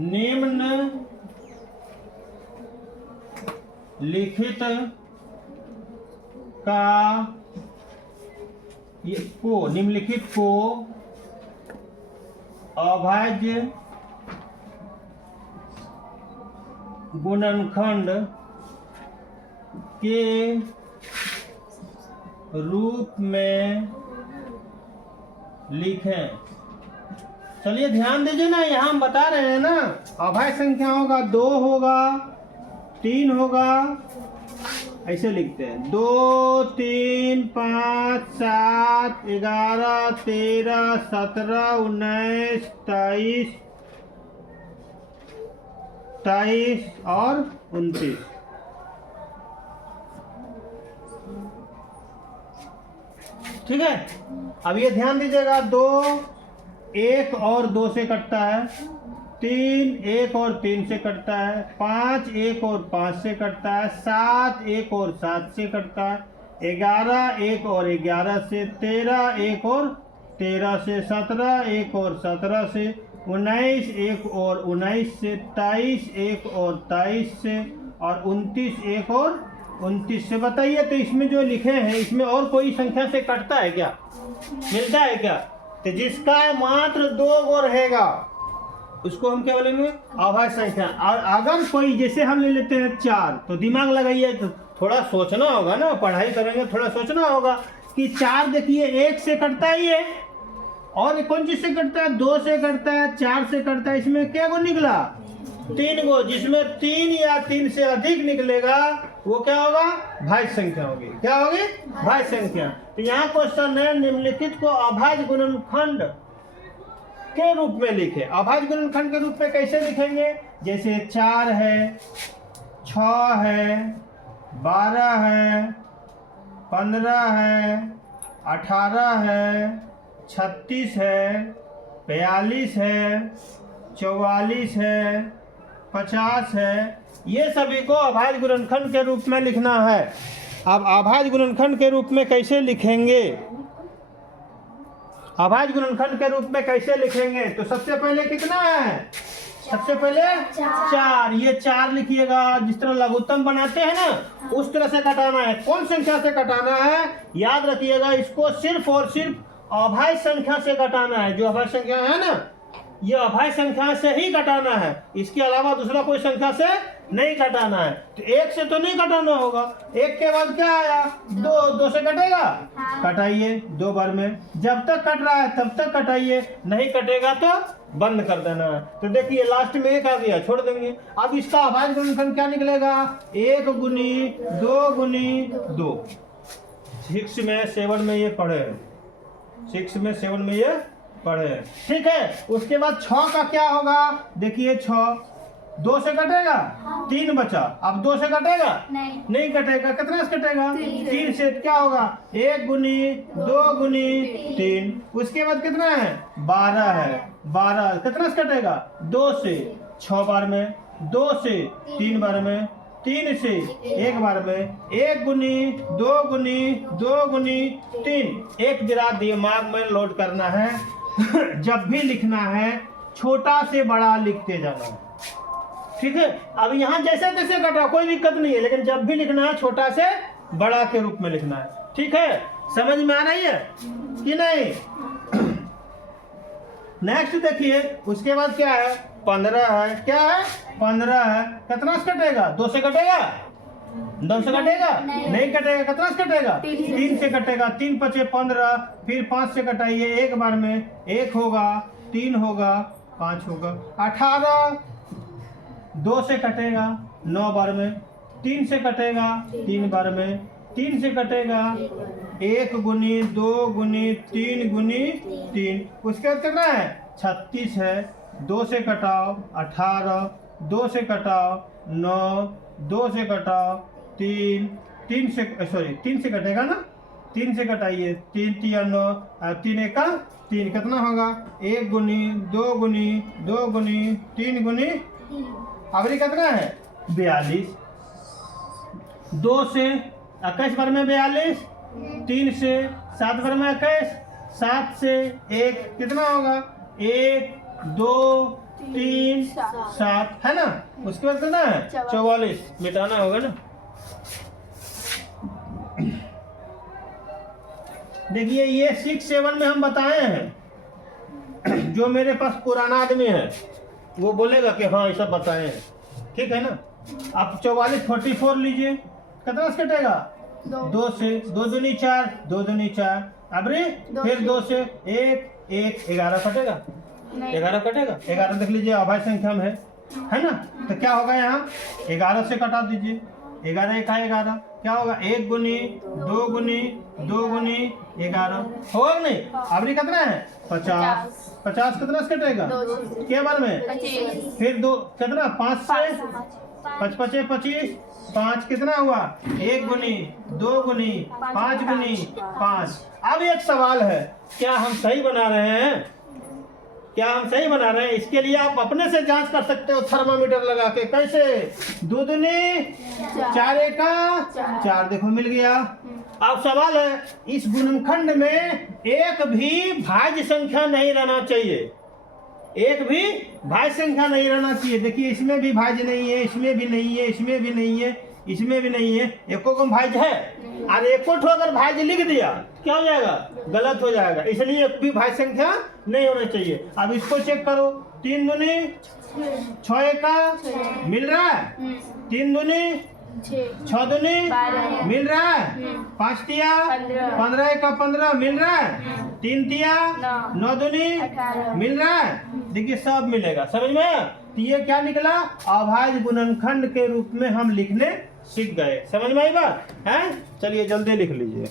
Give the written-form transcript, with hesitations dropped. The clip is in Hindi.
निम्न लिखित का निम्नलिखित को अभाज्य गुणनखंड के रूप में लिखें। चलिए ध्यान दीजिए ना, यहाँ हम बता रहे हैं ना, अभाज्य संख्या होगा 2 होगा, 3 होगा, ऐसे लिखते हैं 2 3 5 7 11 13 17 19 23 और 29। ठीक है, अब ये ध्यान दीजिएगा, 2 1 और 2 से कटता है, 3 1 और 3 से कटता है, 5 1 और 5 से कटता है, 7 1 और 7 से कटता है, 11 1 और 11 से, 13 1 और 13 से, 17 1 और 17 से, 19 1 और 19 से, 23 1 और 23 से, और 29 1 और 29 से। बताइए तो इसमें जो लिखे हैं इसमें और कोई संख्या से कटता है क्या, मिलता है क्या? तो जिसका मात्र 2 गो रहेगा उसको हम क्या बोलेंगे, अभाज्य संख्या। और अगर कोई, जैसे हम ले लेते हैं 4, तो दिमाग लगाइए, तो थोड़ा सोचना होगा ना, पढ़ाई करेंगे थोड़ा सोचना होगा कि 4 देखिए 1 से कटता है ये, और कौन चीज से कटता है, 2 से कटता है, 4 से कटता है, इसमें क्या गो निकला, 3 गो। जिसमें 3 या 3 से अधिक निकलेगा वो क्या होगा, भाज्य संख्या होगी। क्या होगी, भाज्य संख्या। तो यहाँ क्वेश्चन है, निम्नलिखित को अभाज्य गुणनखंड के रूप में लिखे। अभाज्य गुणनखंड के रूप में कैसे लिखेंगे, जैसे 4 है, 6 है, 12 है, 15 है, 18 है, 36 है, 42 है, 44 है, 50 है, ये सभी को अभाज्य गुणनखंड के रूप में लिखना है। अब अभाज्य गुणनखंड के रूप में कैसे लिखेंगे, अभाज्य गुणनखंड के रूप में कैसे लिखेंगे, तो सबसे पहले कितना है, सबसे पहले 4, ये 4 लिखिएगा। जिस तरह लघुत्तम बनाते हैं ना उस तरह से कटाना है। कौन संख्या से कटाना है, याद रखिएगा, इसको सिर्फ और सिर्फ अभाज्य संख्या से कटाना है। जो अभाज्य संख्या है ना, ये अभाज्य संख्या से ही कटाना है, इसके अलावा दूसरा कोई संख्या से नहीं कटाना है। तो 1 से तो नहीं कटाना होगा, 1 के बाद क्या आया, 2 से कटेगा, कटाइए 2 बार में, जब तक कट रहा है तब तक कटाइए, नहीं कटेगा तो बंद कर देना है। तो देखिए लास्ट में 1 आ गया, छोड़ देंगे। अब इसका अभाज्य गुणनखंड क्या निकलेगा, 1 गुनी 2 गुनी 2। 6 में 7 में ये पढ़े, 6 में 7 में ये पढ़े, ठीक है। उसके बाद 6 का क्या होगा, देखिए 6 2 से कटेगा, 3 बचा, अब 2 से कटेगा नहीं कटेगा, कितना से कटेगा, 3 से। क्या होगा, 1 गुनी 2 गुनी 3। उसके बाद कितना है, 12 है, 12 कितना से कटेगा, 2 से 6 बार में, 2 से 3 बार में, 3 से 1 बार में, 1 गुनी 2 गुनी 2 गुनी 3। एक जरा दिमाग में लोड करना है जब भी लिखना है छोटा से बड़ा लिखते जाना है, ठीक है। अब यहाँ जैसे तैसे कटा कोई दिक्कत नहीं है, लेकिन जब भी लिखना है छोटा से बड़ा के रूप में लिखना है, ठीक है। समझ में आ रही है कि नहीं? नेक्स्ट देखिए, उसके बाद क्या है, 15 है, क्या है, 15 है, कितना से कटेगा, 2 से कटेगा, 2 से कटेगा नहीं कटेगा, कितना से कटेगा, 3 से कटेगा, 3 पचे 15, फिर 5 से कटाइए, 1 बार में 1 होगा, 3 होगा, 5 होगा, 18 2 से कटेगा 9 बार में, 3 से कटेगा 3 बार में, 3 से कटेगा 1 गुनी 2 गुनी 3 गुनी 3। उसके बाद कितना है, 36 है, 2 से कटाओ 18, 2 से कटाओ 9, 2 से कटाओ 3, 3 से कटेगा ना, 3 से कटाइए, 3 3 9, 3 1 3, कितना होगा, 1 गुनी 2 गुनी 2 गुनी 3 गुनी, अगली कितना है, 42। 2 से 21 बार में 42, 3 से 7 बार में 21, 7 से 1 कितना होगा? 1 2 3 7 है ना। उसके बाद कितना है? 44 मिटाना होगा ना। देखिए ये 6 7 में हम बताए हैं। जो मेरे पास पुराना आदमी है वो बोलेगा कि हाँ ऐसा बताए हैं, ठीक है ना। आप 44 44 लीजिए, कितना से कटेगा? 2 से, 2 दूनी 4, 2 दूनी 4, अब रे फिर 2 से 1 1 11 कटेगा, 11 कटेगा। 11 देख लीजिए अभाज्य संख्या में है ना। तो क्या होगा यहाँ? 11 से कटा दीजिए, 11 1 11 क्या होगा? 1 गुनी 2 गुनी 2 गुनी 11 होगा नहीं। अब कितना है? 50 50 कितना से कटेगा? के बार में? फिर 2 कितना? 5 से 5 5 25 5 कितना हुआ? 1 गुनी 2 गुनी 5 गुनी 5। अब एक सवाल है, क्या हम सही बना रहे हैं? क्या हम सही बना रहे हैं? इसके लिए आप अपने से जांच कर सकते हो थर्मामीटर लगा के। कैसे? 2 दूनी 4 एका 4, देखो मिल गया। अब सवाल है, इस गुणनखंड में एक भी भाज्य संख्या नहीं रहना चाहिए, एक भी भाज्य संख्या नहीं रहना चाहिए। देखिए इसमें भी भाज्य नहीं है, इसमें भी नहीं है, इसमें भी नहीं है, इसमें भी नहीं है, एको को भाज्य है। और एको ठो अगर भाज्य लिख दिया क्या हो जाएगा? गलत हो जाएगा। इसलिए एक भी भाज्य संख्या नहीं होना चाहिए। अब इसको चेक करो, 3 दूनी 6 एका मिल रहा है, 3 दूनी 6 दूनी मिल रहा है, 5 तिया 15 एका 15 मिल रहा है, 3 तिया 9 दूनी मिल रहा है। देखिए सब मिलेगा, समझ में। तो ये क्या निकला? अभाज्य गुणनखंड के रूप में हम लिखने सीख गए। समझ में आई बात है? चलिए जल्दी लिख लीजिए।